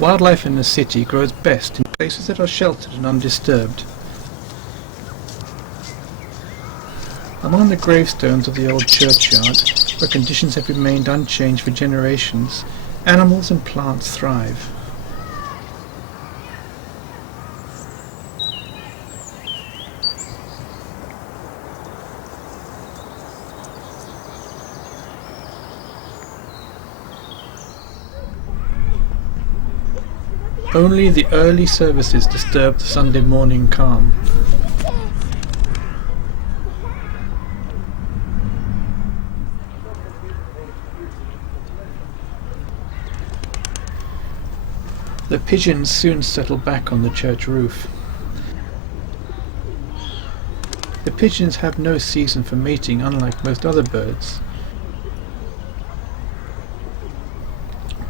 Wildlife in the city grows best in places that are sheltered and undisturbed. Among the gravestones of the old churchyard, where conditions have remained unchanged for generations, animals and plants thrive. Only the early services disturb the Sunday morning calm. The pigeons soon settle back on the church roof. The pigeons have no season for mating, unlike most other birds.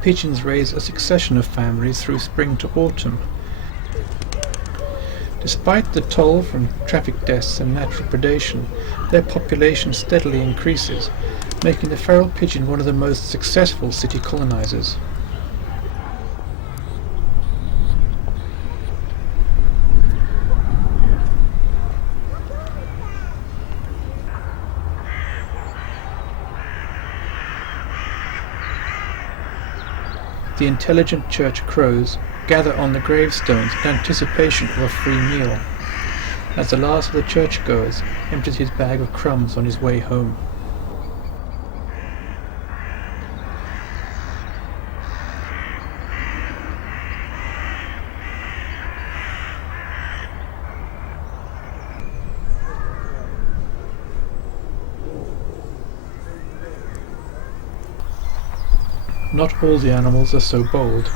Pigeons raise a succession of families through spring to autumn. Despite the toll from traffic deaths and natural predation, their population steadily increases, making the feral pigeon one of the most successful city colonizers. The intelligent church crows gather on the gravestones in anticipation of a free meal, as the last of the churchgoers empties his bag of crumbs on his way home. Not all the animals are so bold.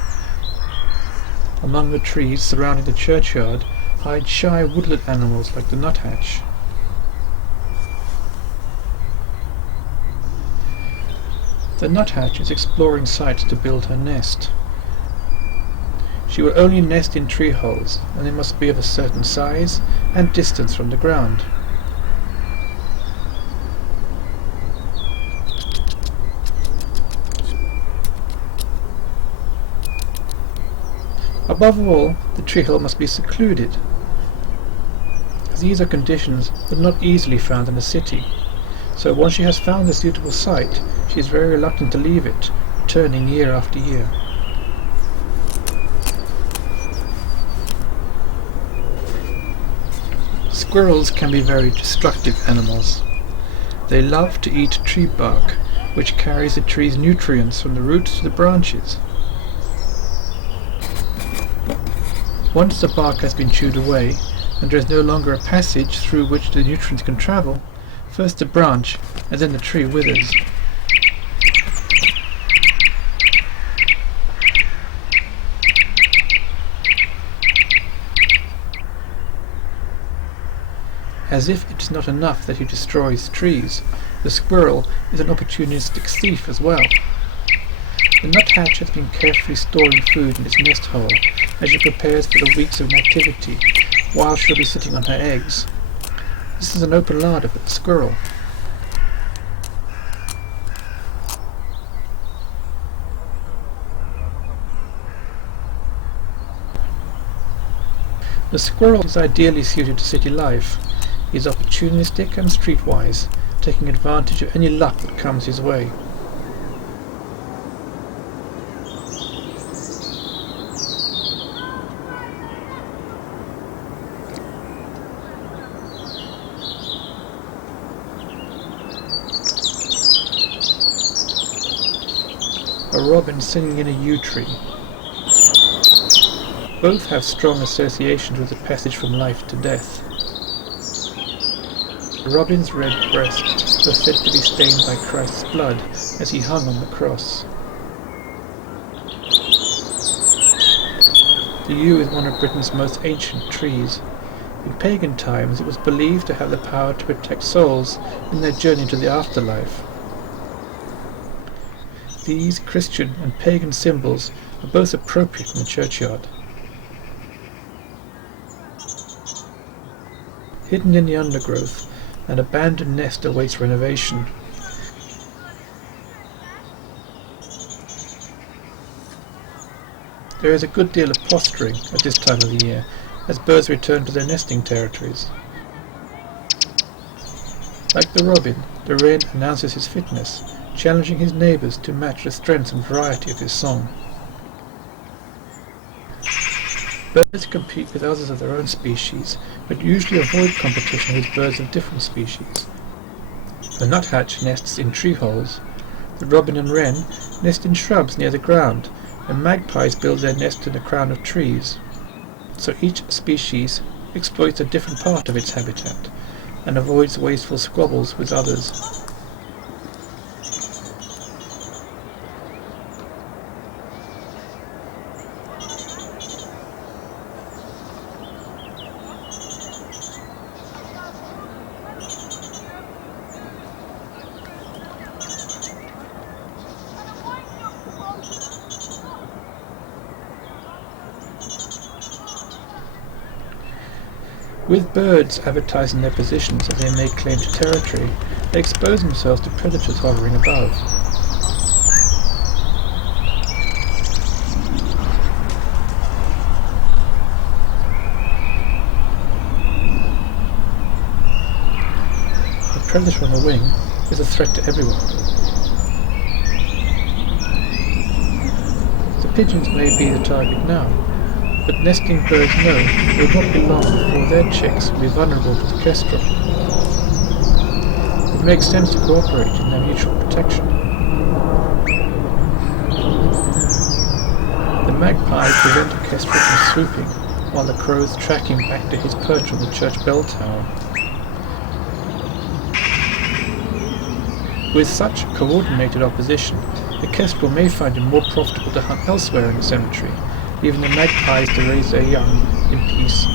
Among the trees surrounding the churchyard hide shy woodland animals like the nuthatch. The nuthatch is exploring sites to build her nest. She will only nest in tree holes, and they must be of a certain size and distance from the ground. Above all, the treehole must be secluded. These are conditions that are not easily found in a city, so once she has found a suitable site, she is very reluctant to leave it, returning year after year. Squirrels can be very destructive animals. They love to eat tree bark, which carries the tree's nutrients from the roots to the branches. Once the bark has been chewed away, and there is no longer a passage through which the nutrients can travel, first the branch and then the tree withers. As if it is not enough that he destroys trees, the squirrel is an opportunistic thief as well. The nuthatch has been carefully storing food in its nest hole as she prepares for the weeks of nativity, while she'll be sitting on her eggs. This is an open larder for the squirrel. The squirrel is ideally suited to city life. He is opportunistic and streetwise, taking advantage of any luck that comes his way. A robin singing in a yew tree. Both have strong associations with the passage from life to death. The robin's red breast was said to be stained by Christ's blood as he hung on the cross. The yew is one of Britain's most ancient trees. In pagan times it was believed to have the power to protect souls in their journey to the afterlife. These Christian and pagan symbols are both appropriate in the churchyard. Hidden in the undergrowth, an abandoned nest awaits renovation. There is a good deal of posturing at this time of the year, as birds return to their nesting territories. Like the robin, the wren announces his fitness, challenging his neighbours to match the strength and variety of his song. Birds compete with others of their own species, but usually avoid competition with birds of different species. The nuthatch nests in tree holes. The robin and wren nest in shrubs near the ground, and magpies build their nest in a crown of trees. So each species exploits a different part of its habitat, and avoids wasteful squabbles with others. With birds advertising their positions as they make claim to territory, they expose themselves to predators hovering above. A predator on the wing is a threat to everyone. The pigeons may be the target now, but nesting birds know it will not be long before their chicks will be vulnerable to the kestrel. It makes sense to cooperate in their mutual protection. The magpies prevent the kestrel from swooping, while the crows track him back to his perch on the church bell tower. With such coordinated opposition, the kestrel may find it more profitable to hunt elsewhere in the cemetery, leaving the magpies to raise their young in peace.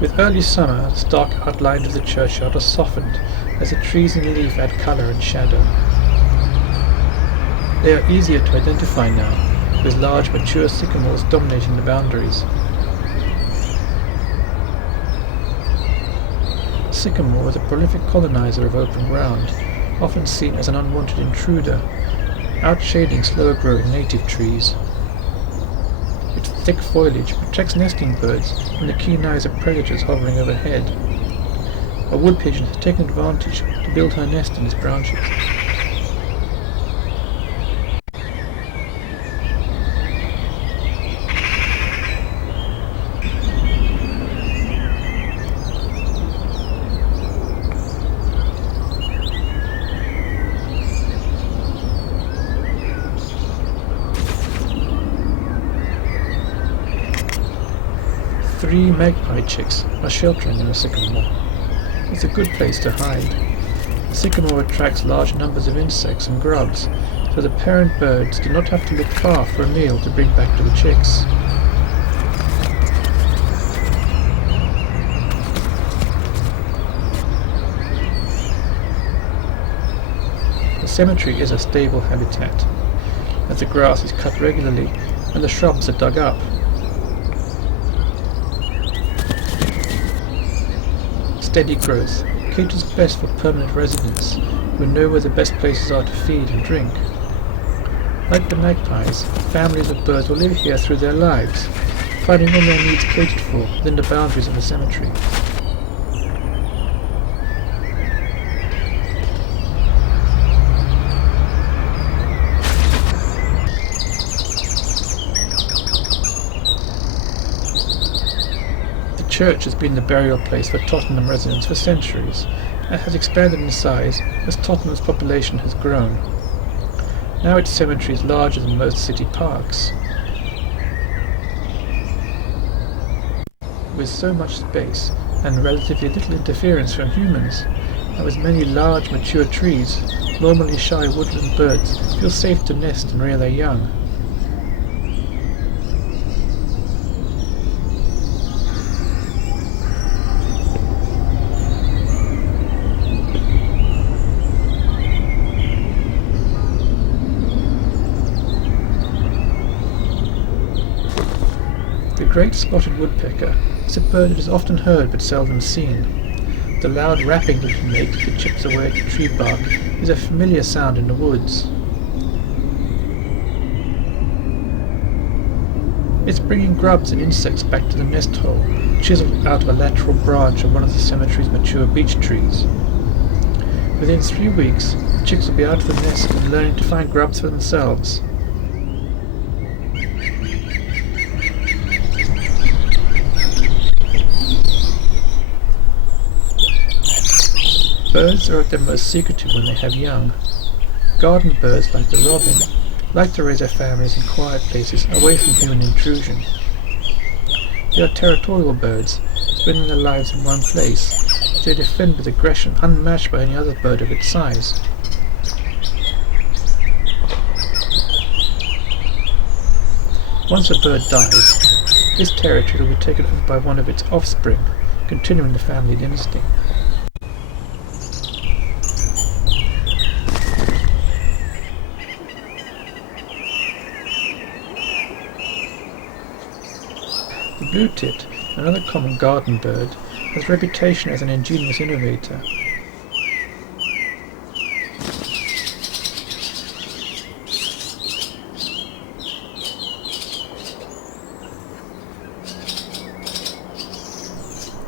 With early summer, the stark outlines of the churchyard are softened as the trees and leaf add colour and shadow. They are easier to identify now, with large mature sycamores dominating the boundaries. The sycamore is a prolific colonizer of open ground, often seen as an unwanted intruder, outshading slower-growing native trees. Its thick foliage protects nesting birds from the keen eyes of predators hovering overhead. A wood pigeon has taken advantage to build her nest in its branches. Three magpie chicks are sheltering in a sycamore. It's a good place to hide. The sycamore attracts large numbers of insects and grubs, so the parent birds do not have to look far for a meal to bring back to the chicks. The cemetery is a stable habitat, as the grass is cut regularly and the shrubs are dug up. Steady growth caters best for permanent residents who know where the best places are to feed and drink. Like the magpies, families of birds will live here through their lives, finding all their needs catered for within the boundaries of the cemetery. The church has been the burial place for Tottenham residents for centuries, and has expanded in size as Tottenham's population has grown. Now its cemetery is larger than most city parks. With so much space and relatively little interference from humans, and with many large mature trees, normally shy woodland birds feel safe to nest and rear their young. The great spotted woodpecker is a bird that is often heard but seldom seen. The loud rapping that it makes as it chips away at the tree bark is a familiar sound in the woods. It's bringing grubs and insects back to the nest hole, chiseled out of a lateral branch of one of the cemetery's mature beech trees. Within 3 weeks, the chicks will be out of the nest and learning to find grubs for themselves. Birds are at their most secretive when they have young. Garden birds, like the robin, like to raise their families in quiet places away from human intrusion. They are territorial birds, spending their lives in one place, which they defend with aggression unmatched by any other bird of its size. Once a bird dies, this territory will be taken over by one of its offspring, continuing the family dynasty. The blue tit, another common garden bird, has a reputation as an ingenious innovator.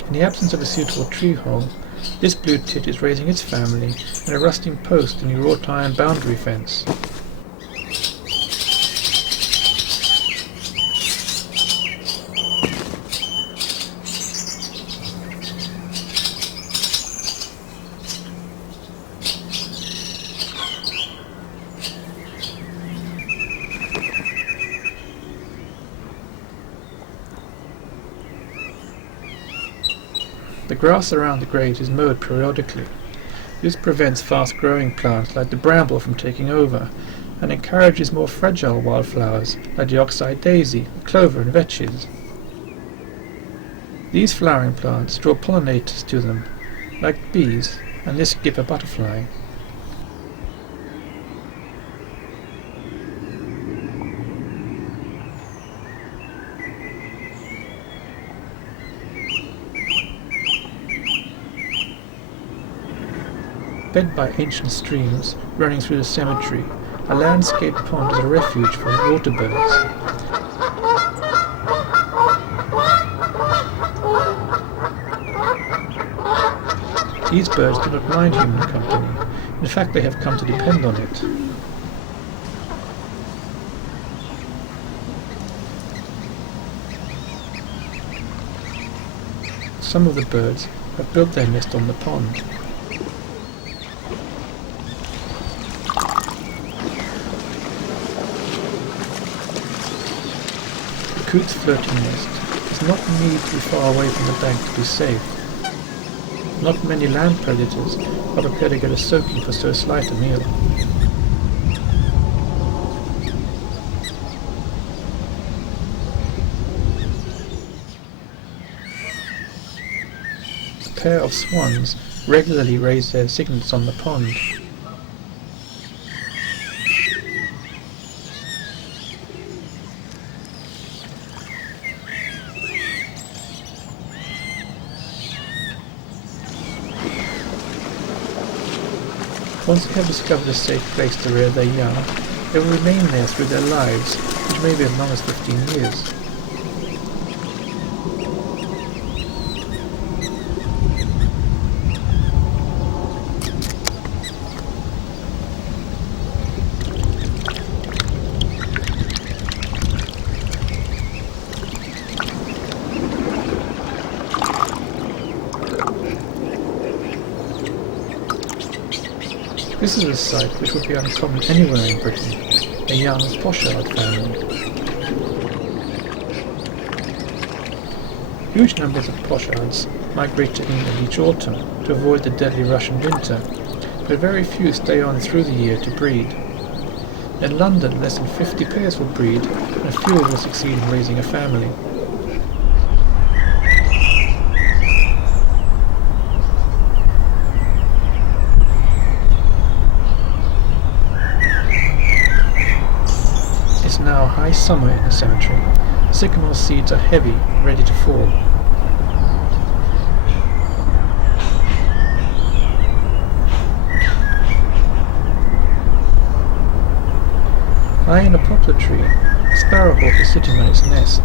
In the absence of a suitable tree hole, this blue tit is raising its family in a rusting post in a wrought iron boundary fence. The grass around the graves is mowed periodically. This prevents fast-growing plants like the bramble from taking over, and encourages more fragile wildflowers like the oxeye daisy, clover and vetches. These flowering plants draw pollinators to them, like bees, and this give a butterfly. Fed by ancient streams running through the cemetery, a landscape pond is a refuge for water birds. These birds do not mind human company. In fact, they have come to depend on it. Some of the birds have built their nest on the pond. The coot's floating nest does not need to be far away from the bank to be safe. Not many land predators are prepared to get a soaking for so slight a meal. A pair of swans regularly raise their cygnets on the pond. Once they have discovered a safe place to rear their young, they will remain there through their lives, which may be as long as 15 years. This is a sight which would be uncommon anywhere in Britain, a young pochard family. Huge numbers of pochards migrate to England each autumn to avoid the deadly Russian winter, but very few stay on through the year to breed. In London, less than 50 pairs will breed, and fewer will succeed in raising a family. It's now high summer in the cemetery. Sycamore seeds are heavy, ready to fall. High in a poplar tree, a sparrowhawk is sitting on its nest.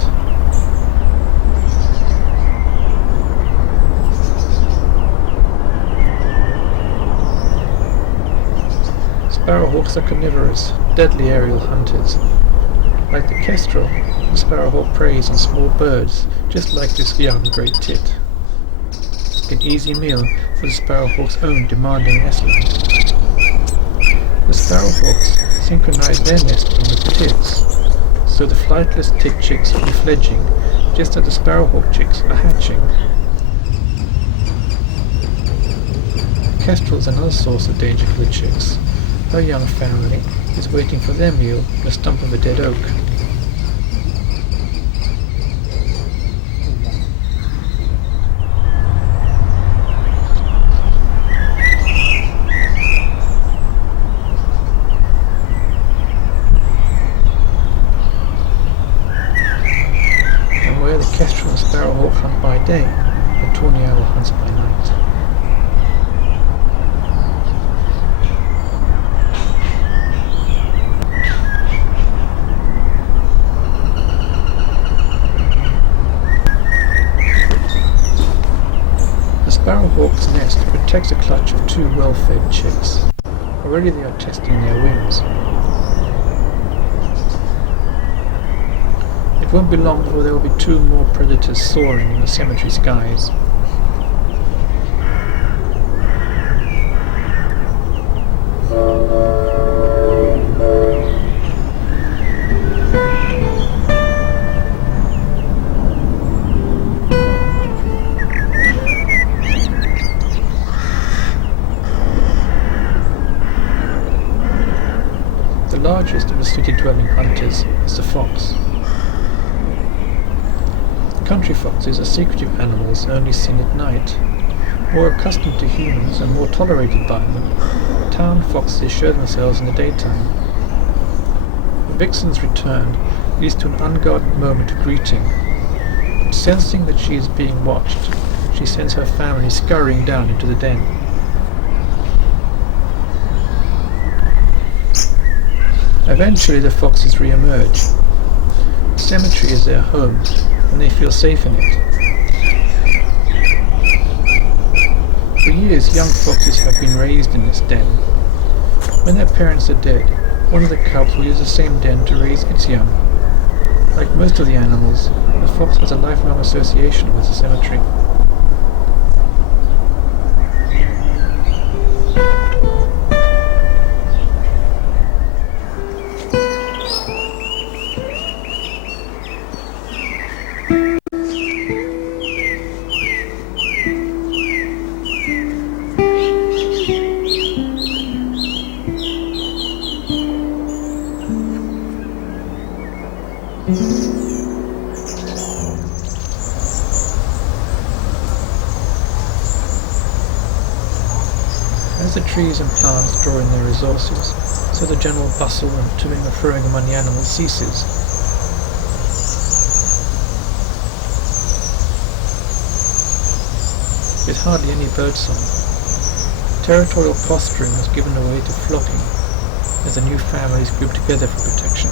Sparrowhawks are carnivorous, deadly aerial hunters. Like the kestrel, the sparrowhawk preys on small birds, just like this young great tit. An easy meal for the sparrowhawk's own demanding nestling. The sparrowhawks synchronize their nesting with the tits, so the flightless tit chicks will be fledging just as the sparrowhawk chicks are hatching. The kestrel is another source of danger for the chicks. Her young family is waiting for their meal on the stump of a dead oak. And where the kestrel and sparrowhawk hunt by day, the tawny owl hunts by night. The sparrowhawk's nest protects a clutch of two well-fed chicks. Already they are testing their wings. It won't be long before there will be two more predators soaring in the cemetery skies. The largest of the city-dwelling hunters is the fox. Country foxes are secretive animals only seen at night. More accustomed to humans and more tolerated by them, town foxes show themselves in the daytime. The vixen's return leads to an unguarded moment of greeting, but sensing that she is being watched, she sends her family scurrying down into the den. Eventually the foxes re-emerge. The cemetery is their home, and they feel safe in it. For years young foxes have been raised in this den. When their parents are dead, one of the cubs will use the same den to raise its young. Like most of the animals, the fox has a lifelong association with the cemetery. As the trees and plants draw in their resources, so the general bustle and toing and froing among the animals ceases. There's hardly any birdsong. Territorial posturing has given way to flocking, as the new families group together for protection.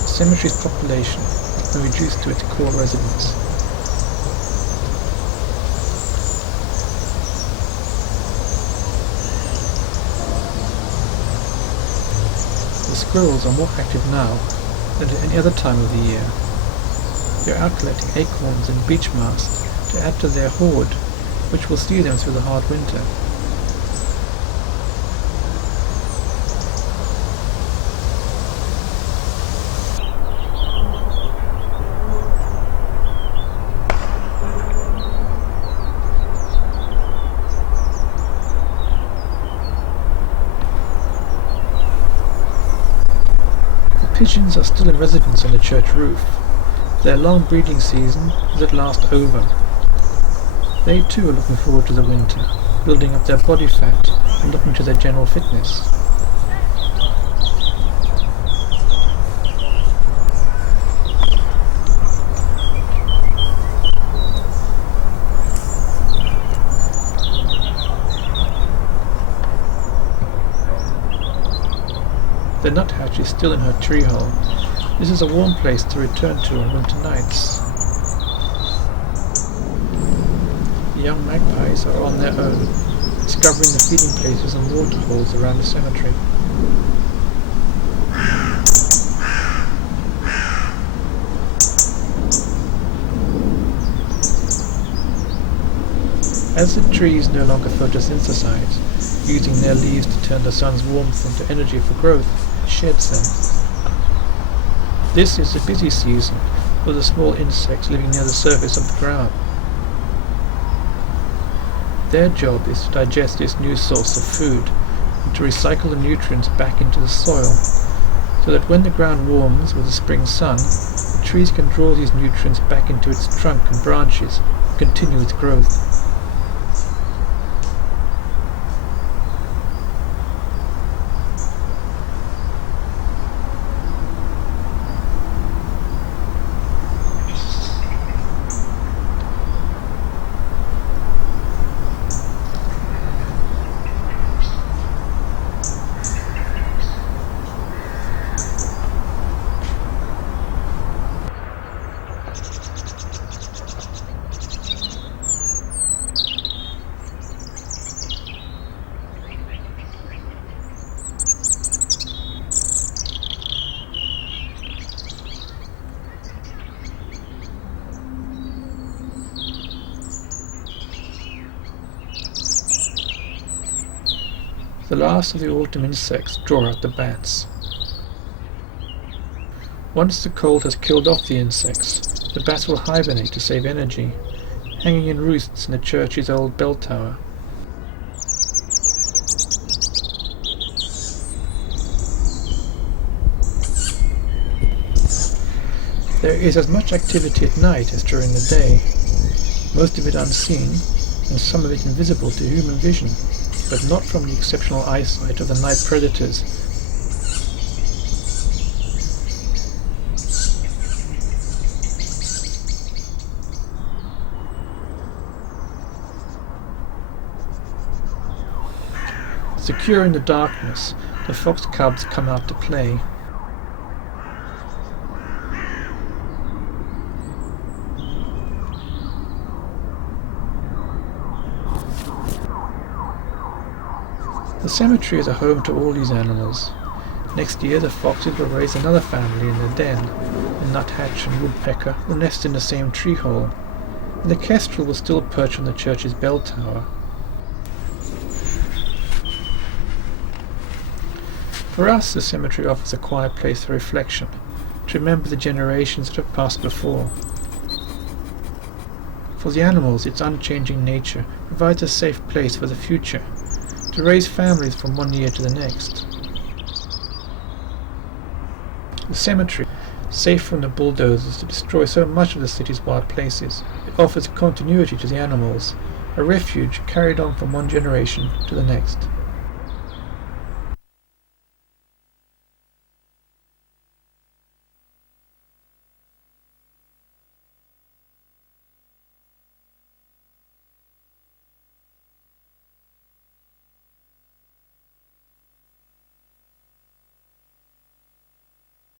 The cemetery's population has been reduced to its core residents. The squirrels are more active now than at any other time of the year. They are out collecting acorns and beech mast to add to their hoard, which will see them through the hard winter. Pigeons are still in residence on the church roof. Their long breeding season is at last over. They too are looking forward to the winter, building up their body fat and looking to their general fitness. The nuthatch is still in her tree hole. This is a warm place to return to on winter nights. The young magpies are on their own, discovering the feeding places and water holes around the cemetery. As the trees no longer photosynthesize, using their leaves to turn the sun's warmth into energy for growth, sheds them. This is the busy season for the small insects living near the surface of the ground. Their job is to digest this new source of food and to recycle the nutrients back into the soil, so that when the ground warms with the spring sun, the trees can draw these nutrients back into its trunk and branches and continue its growth. The last of the autumn insects draw out the bats. Once the cold has killed off the insects, the bats will hibernate to save energy, hanging in roosts in the church's old bell tower. There is as much activity at night as during the day, most of it unseen and some of it invisible to human vision, but not from the exceptional eyesight of the night predators. Secure in the darkness, the fox cubs come out to play. The cemetery is a home to all these animals. Next year the foxes will raise another family in their den. The nuthatch and woodpecker will nest in the same tree hole, and the kestrel will still perch on the church's bell tower. For us, the cemetery offers a quiet place for reflection, to remember the generations that have passed before. For the animals, its unchanging nature provides a safe place for the future, to raise families from one year to the next. The cemetery, safe from the bulldozers that destroy so much of the city's wild places, it offers continuity to the animals, a refuge carried on from one generation to the next.